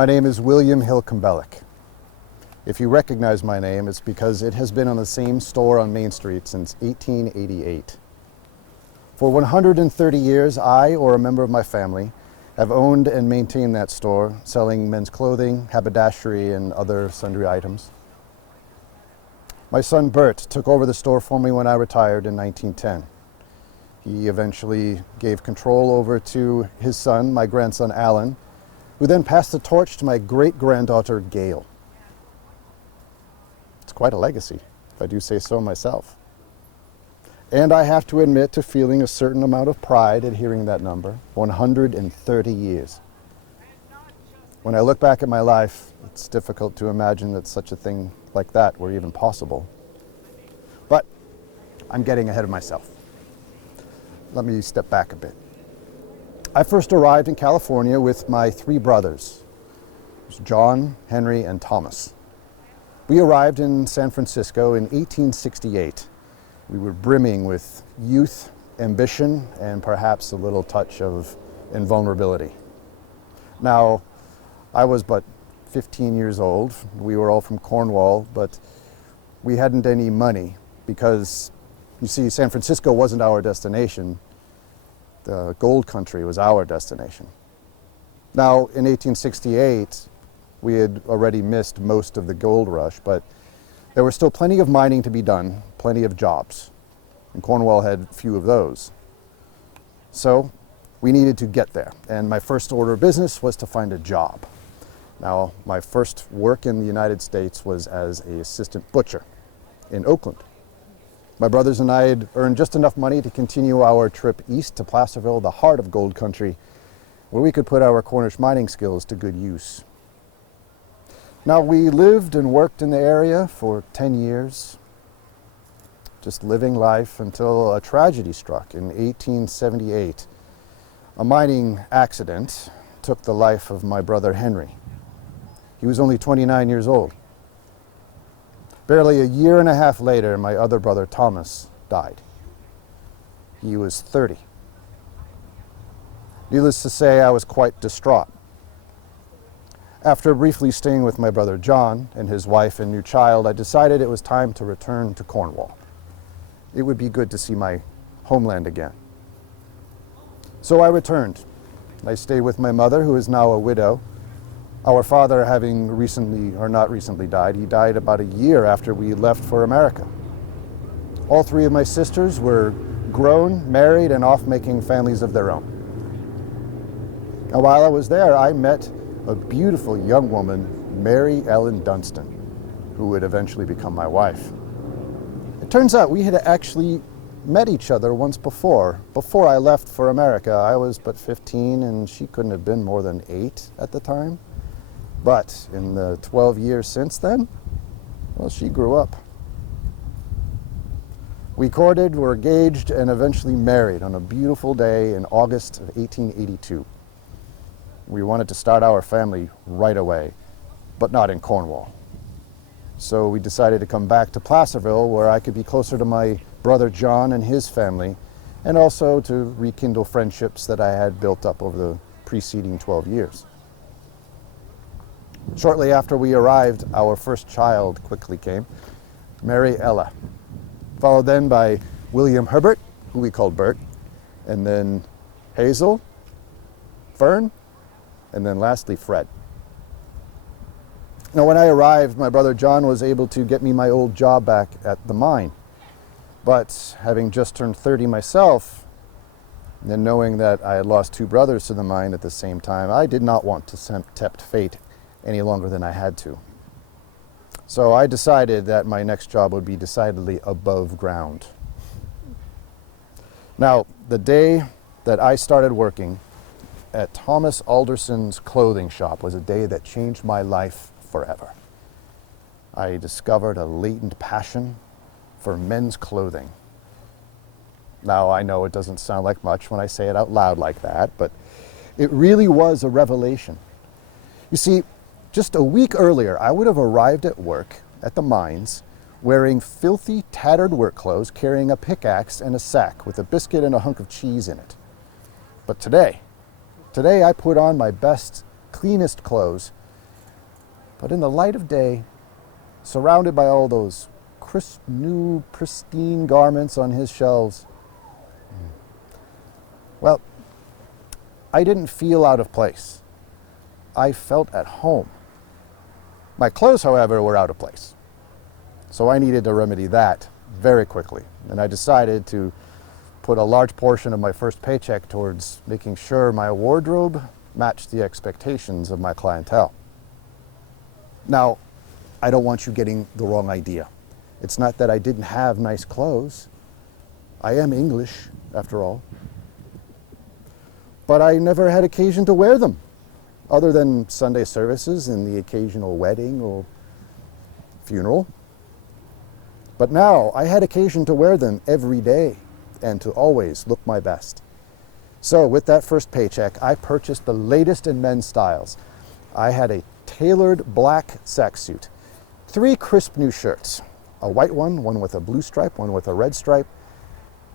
My name is William Hill Combellack. If you recognize my name, it's because it has been on the same store on Main Street since 1888. For 130 years, I or a member of my family have owned and maintained that store, selling men's clothing, haberdashery, and other sundry items. My son Bert took over the store for me when I retired in 1910. He eventually gave control over to his son, my grandson Alan, who then passed the torch to my great-granddaughter Gail. It's quite a legacy, if I do say so myself. And I have to admit to feeling a certain amount of pride at hearing that number, 130 years. When I look back at my life, it's difficult to imagine that such a thing like that were even possible. But I'm getting ahead of myself. Let me step back a bit. I first arrived in California with my three brothers, John, Henry, and Thomas. We arrived in San Francisco in 1868. We were brimming with youth, ambition, and perhaps a little touch of invulnerability. Now, I was but 15 years old. We were all from Cornwall, but we hadn't any money because, you see, San Francisco wasn't our destination. The gold country was our destination. Now, in 1868, we had already missed most of the gold rush, but there was still plenty of mining to be done, plenty of jobs, and Cornwall had few of those. So we needed to get there, and my first order of business was to find a job. Now, my first work in the United States was as an assistant butcher in Oakland. My brothers and I had earned just enough money to continue our trip east to Placerville, the heart of gold country, where we could put our Cornish mining skills to good use. Now, we lived and worked in the area for 10 years, just living life until a tragedy struck in 1878. A mining accident took the life of my brother Henry. He was only 29 years old. Barely a year and a half later, my other brother Thomas died. He was 30. Needless to say, I was quite distraught. After briefly staying with my brother John and his wife and new child, I decided it was time to return to Cornwall. It would be good to see my homeland again. So I returned. I stayed with my mother, who is now a widow. Our father having not recently died. He died about a year after we left for America. All three of my sisters were grown, married, and off making families of their own. Now, while I was there, I met a beautiful young woman, Mary Ellen Dunstan, who would eventually become my wife. It turns out we had actually met each other once before I left for America. I was but 15 and she couldn't have been more than 8 at the time. But in the 12 years since then, well, she grew up. We courted, were engaged, and eventually married on a beautiful day in August of 1882. We wanted to start our family right away, but not in Cornwall. So we decided to come back to Placerville, where I could be closer to my brother John and his family, and also to rekindle friendships that I had built up over the preceding 12 years. Shortly after we arrived, our first child quickly came, Mary Ella, followed then by William Herbert, who we called Bert, and then Hazel, Fern, and then lastly Fred. Now, when I arrived, my brother John was able to get me my old job back at the mine. But having just turned 30 myself, and then knowing that I had lost 2 brothers to the mine at the same time, I did not want to tempt fate any longer than I had to. So I decided that my next job would be decidedly above ground. Now, the day that I started working at Thomas Alderson's clothing shop was a day that changed my life forever. I discovered a latent passion for men's clothing. Now, I know it doesn't sound like much when I say it out loud like that, but it really was a revelation. You see, just a week earlier, I would have arrived at work at the mines wearing filthy, tattered work clothes, carrying a pickaxe and a sack with a biscuit and a hunk of cheese in it. But today I put on my best, cleanest clothes But in the light of day, surrounded by all those crisp, new, pristine garments on his shelves, well, I didn't feel out of place. I felt at home. My clothes, however, were out of place. So I needed to remedy that very quickly. And I decided to put a large portion of my first paycheck towards making sure my wardrobe matched the expectations of my clientele. Now, I don't want you getting the wrong idea. It's not that I didn't have nice clothes. I am English, after all. But I never had occasion to wear them, other than Sunday services and the occasional wedding or funeral. But now I had occasion to wear them every day and to always look my best. So with that first paycheck, I purchased the latest in men's styles. I had a tailored black sack suit, 3 crisp new shirts, a white one with a blue stripe, one with a red stripe,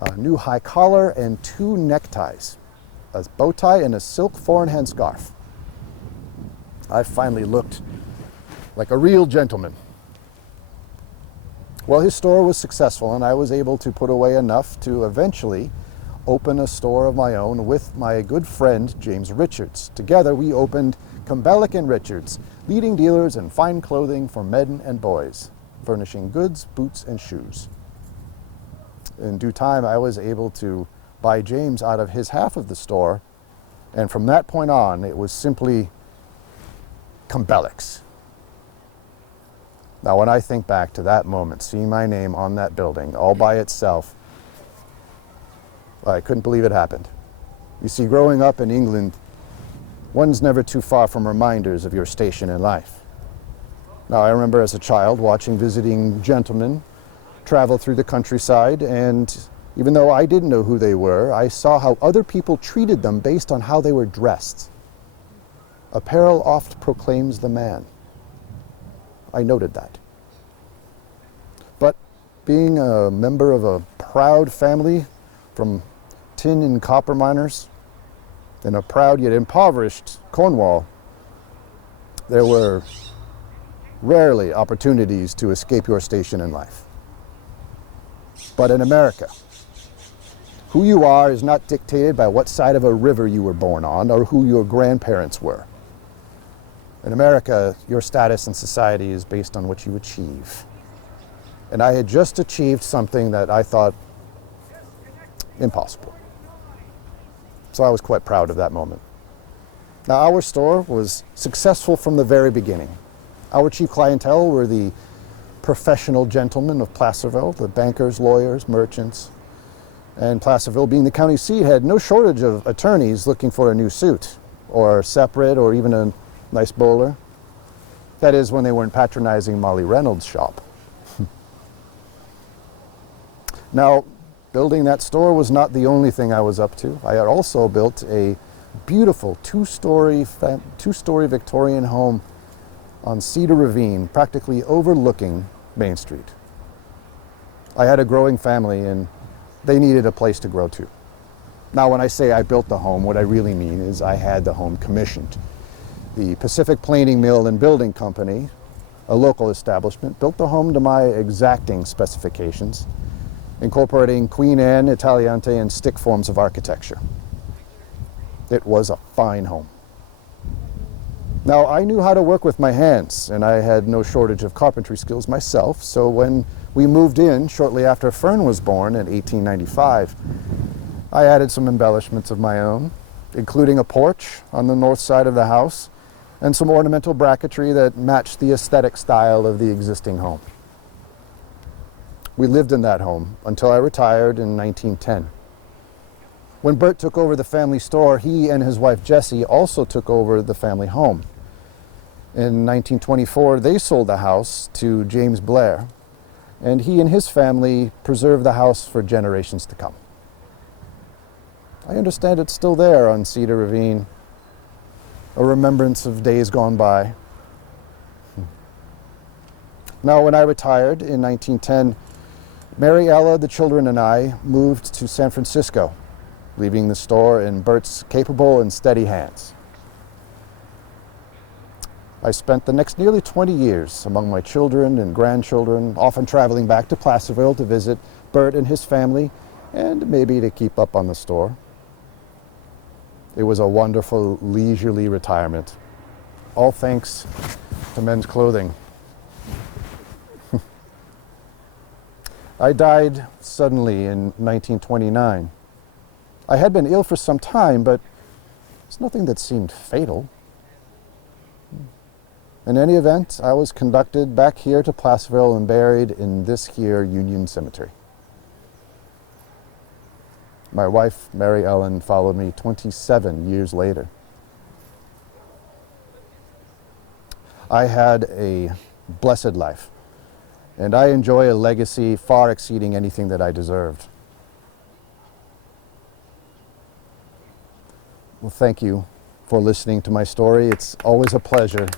a new high collar, and 2 neckties, a bow tie and a silk 4-in-hand scarf. I finally looked like a real gentleman. Well, his store was successful, and I was able to put away enough to eventually open a store of my own with my good friend, James Richards. Together, we opened Combellack and Richards, leading dealers in fine clothing for men and boys, furnishing goods, boots, and shoes. In due time, I was able to buy James out of his half of the store, and from that point on, it was simply Combellack's. Now, when I think back to that moment, seeing my name on that building all by itself, I couldn't believe it happened. You see, growing up in England, one's never too far from reminders of your station in life. Now, I remember as a child watching visiting gentlemen travel through the countryside, and even though I didn't know who they were, I saw how other people treated them based on how they were dressed. Apparel oft proclaims the man. I noted that. But being a member of a proud family from tin and copper miners in a proud yet impoverished Cornwall, there were rarely opportunities to escape your station in life. But in America, who you are is not dictated by what side of a river you were born on or who your grandparents were. In America, your status in society is based on what you achieve. And I had just achieved something that I thought impossible. So I was quite proud of that moment. Now, our store was successful from the very beginning. Our chief clientele were the professional gentlemen of Placerville, the bankers, lawyers, merchants. And Placerville, being the county seat, had no shortage of attorneys looking for a new suit, or separate, or even a nice bowler. That is, when they weren't patronizing Molly Reynolds' shop. Now, building that store was not the only thing I was up to. I had also built a beautiful two-story Victorian home on Cedar Ravine, practically overlooking Main Street. I had a growing family, and they needed a place to grow to. Now, when I say I built the home, what I really mean is I had the home commissioned. The Pacific Planing Mill and Building Company, a local establishment, built the home to my exacting specifications, incorporating Queen Anne, Italiante, and stick forms of architecture. It was a fine home. Now, I knew how to work with my hands, and I had no shortage of carpentry skills myself, so when we moved in shortly after Fern was born in 1895, I added some embellishments of my own, including a porch on the north side of the house and some ornamental bracketry that matched the aesthetic style of the existing home. We lived in that home until I retired in 1910. When Bert took over the family store, he and his wife Jessie also took over the family home. In 1924, they sold the house to James Blair, and he and his family preserved the house for generations to come. I understand it's still there on Cedar Ravine, a remembrance of days gone by. Now, when I retired in 1910, Mary Ella, the children, and I moved to San Francisco, leaving the store in Bert's capable and steady hands. I spent the next nearly 20 years among my children and grandchildren, often traveling back to Placerville to visit Bert and his family, and maybe to keep up on the store. It was a wonderful, leisurely retirement, all thanks to men's clothing. I died suddenly in 1929. I had been ill for some time, but it's nothing that seemed fatal. In any event, I was conducted back here to Placerville and buried in this here Union Cemetery. My wife, Mary Ellen, followed me 27 years later. I had a blessed life, and I enjoy a legacy far exceeding anything that I deserved. Well, thank you for listening to my story. It's always a pleasure